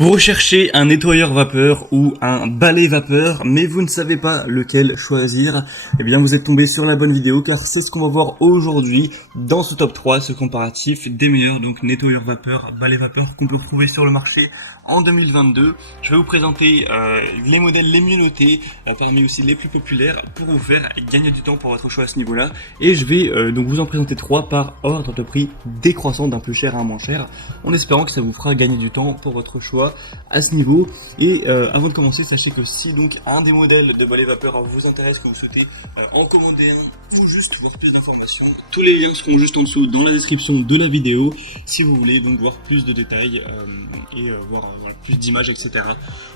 Vous recherchez un nettoyeur vapeur ou un balai vapeur, mais vous ne savez pas lequel choisir, eh bien vous êtes tombé sur la bonne vidéo car c'est ce qu'on va voir aujourd'hui dans ce top 3, ce comparatif des meilleurs donc nettoyeurs vapeur, balai vapeur qu'on peut retrouver sur le marché en 2022. Je vais vous présenter les modèles les mieux notés, parmi aussi les plus populaires pour vous faire gagner du temps pour votre choix à ce niveau-là. Et je vais donc vous en présenter 3 par ordre de prix décroissant d'un plus cher à un moins cher, en espérant que ça vous fera gagner du temps pour votre choix à ce niveau. Et avant de commencer, sachez que si donc un des modèles de balai vapeur vous intéresse, que vous souhaitez en commander un ou juste voir plus d'informations, tous les liens seront juste en dessous dans la description de la vidéo si vous voulez donc voir plus de détails et voir plus d'images, etc.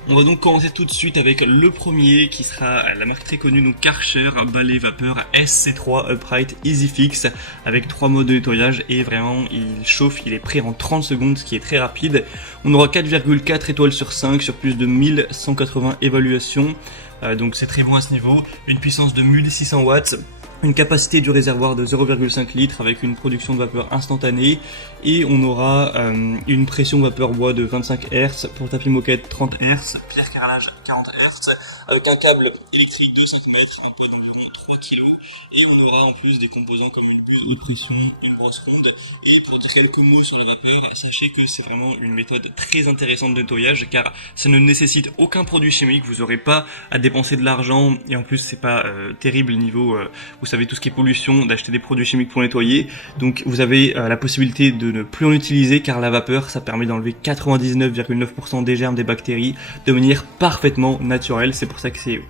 On va donc commencer tout de suite avec le premier qui sera la marque très connue, donc Karcher balai vapeur SC3 Upright Easy Fix avec 3 modes de nettoyage et vraiment il chauffe, il est prêt en 30 secondes, ce qui est très rapide. On aura 4,4 étoiles sur 5 sur plus de 1180 évaluations, donc c'est très bon à ce niveau. Une puissance de 1600 watts. Une capacité du réservoir de 0,5 litres avec une production de vapeur instantanée et on aura une pression vapeur bois de 25 Hz pour tapis moquette 30 Hz, clair carrelage 40 Hz avec un câble électrique de 5 mètres, un poids d'environ 3 kg et on aura en plus des composants comme une buse haute pression, une brosse ronde. Et pour dire quelques mots sur la vapeur, sachez que c'est vraiment une méthode très intéressante de nettoyage car ça ne nécessite aucun produit chimique, vous n'aurez pas à dépenser de l'argent et en plus c'est pas terrible niveau vous savez tout ce qui est pollution, d'acheter des produits chimiques pour nettoyer. Donc vous avez la possibilité de ne plus en utiliser car la vapeur ça permet d'enlever 99,9% des germes, des bactéries de manière parfaitement naturelle. C'est pour ça que c'est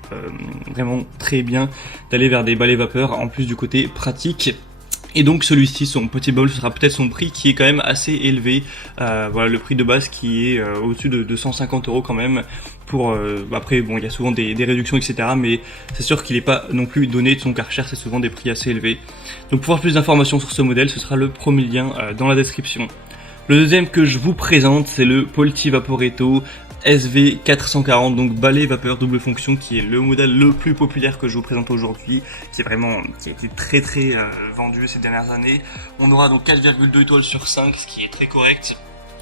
vraiment très bien d'aller vers des balais vapeur en plus du côté pratique. Et donc celui-ci, son petit baul, ce sera peut-être son prix qui est quand même assez élevé. Voilà le prix de base qui est au-dessus de 150 € quand même. Pour après bon, il y a souvent des réductions, etc. Mais c'est sûr qu'il n'est pas non plus donné de son Karcher, c'est souvent des prix assez élevés. Donc pour avoir plus d'informations sur ce modèle, ce sera le premier lien dans la description. Le deuxième que je vous présente, c'est le Polti Vaporetto SV440, donc balai vapeur double fonction, qui est le modèle le plus populaire que je vous présente aujourd'hui, qui a été très vendu ces dernières années. On aura donc 4,2 étoiles sur 5, ce qui est très correct.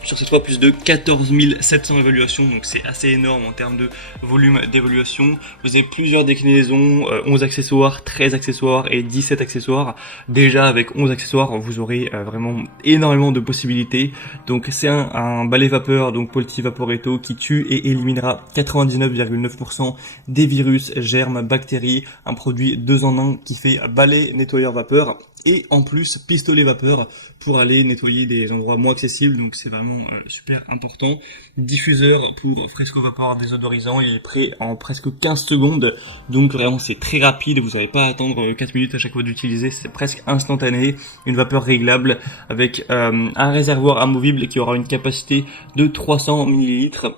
Sur cette fois, plus de 14 700 évaluations, donc c'est assez énorme en termes de volume d'évaluation. Vous avez plusieurs déclinaisons, 11 accessoires, 13 accessoires et 17 accessoires. Déjà avec 11 accessoires, vous aurez vraiment énormément de possibilités. Donc c'est un balai vapeur, donc Polti Vaporetto, qui tue et éliminera 99,9% des virus, germes, bactéries. Un produit 2 en 1 qui fait balai, nettoyeur vapeur. Et en plus pistolet vapeur pour aller nettoyer des endroits moins accessibles, donc c'est vraiment super important. Diffuseur pour Fresco Vapor désodorisant, il est prêt en presque 15 secondes, donc vraiment c'est très rapide, vous n'avez pas à attendre 4 minutes à chaque fois d'utiliser, c'est presque instantané. Une vapeur réglable avec un réservoir amovible qui aura une capacité de 300 ml.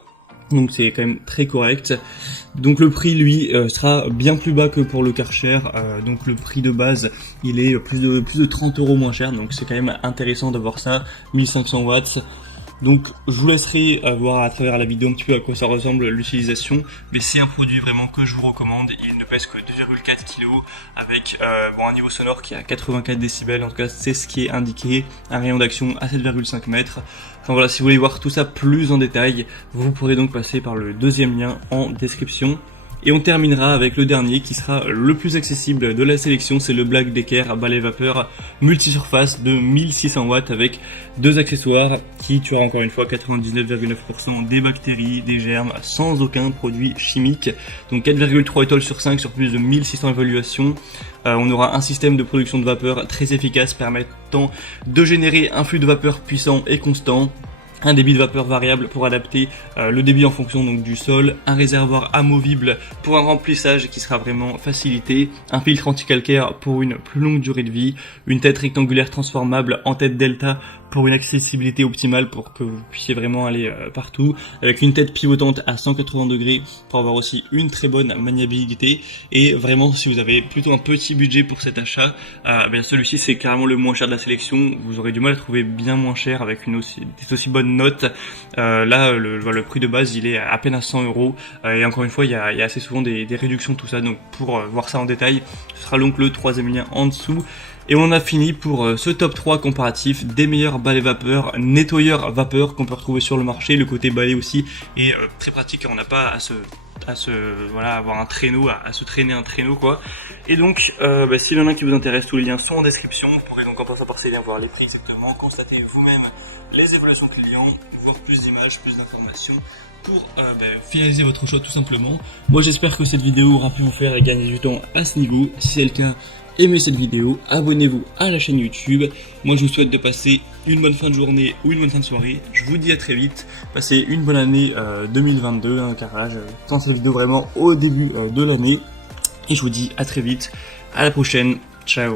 Donc c'est quand même très correct. Donc le prix lui sera bien plus bas que pour le Karcher. Donc le prix de base il est plus de 30 € moins cher. Donc c'est quand même intéressant d'avoir ça. 1500 watts. Donc je vous laisserai voir à travers la vidéo un petit peu à quoi ça ressemble l'utilisation, mais c'est un produit vraiment que je vous recommande. Il ne pèse que 2,4 kg avec un niveau sonore qui est à 84 décibels, en tout cas c'est ce qui est indiqué, un rayon d'action à 7,5 mètres. Enfin voilà, si vous voulez voir tout ça plus en détail, vous pourrez donc passer par le deuxième lien en description. Et on terminera avec le dernier qui sera le plus accessible de la sélection, c'est le Black Decker balai vapeur multisurface de 1600 watts avec 2 accessoires qui tuera encore une fois 99,9% des bactéries, des germes sans aucun produit chimique. Donc 4,3 étoiles sur 5 sur plus de 1600 évaluations. On aura un système de production de vapeur très efficace permettant de générer un flux de vapeur puissant et constant. Un débit de vapeur variable pour adapter le débit en fonction donc du sol, un réservoir amovible pour un remplissage qui sera vraiment facilité, un filtre anti-calcaire pour une plus longue durée de vie, une tête rectangulaire transformable en tête delta pour une accessibilité optimale pour que vous puissiez vraiment aller partout, avec une tête pivotante à 180 degrés pour avoir aussi une très bonne maniabilité. Et vraiment si vous avez plutôt un petit budget pour cet achat, celui-ci c'est clairement le moins cher de la sélection. Vous aurez du mal à trouver bien moins cher avec des aussi bonnes notes. Là le prix de base il est à peine à 100 €, et encore une fois il y a assez souvent des réductions tout ça. Donc pour voir ça en détail, ce sera donc le troisième lien en dessous. Et on a fini pour ce top 3 comparatif des meilleurs balais vapeur, nettoyeurs vapeur qu'on peut retrouver sur le marché. Le côté balai aussi est très pratique car on n'a pas voilà, avoir un traîneau, à se traîner un traîneau quoi. Et donc s'il y en a qui vous intéresse, tous les liens sont en description. Vous pourrez donc en passant par ces liens voir les prix exactement, constater vous-même les évaluations clients, voir plus d'images, plus d'informations pour finaliser votre choix tout simplement. Moi j'espère que cette vidéo aura pu vous faire gagner du temps à ce niveau. Si c'est le cas, aimez cette vidéo, abonnez-vous à la chaîne YouTube. Moi je vous souhaite de passer une bonne fin de journée ou une bonne fin de soirée. Je vous dis à très vite. Passez une bonne année 2022 car là je tourne cette vidéo vraiment au début de l'année. Et je vous dis à très vite, à la prochaine, ciao.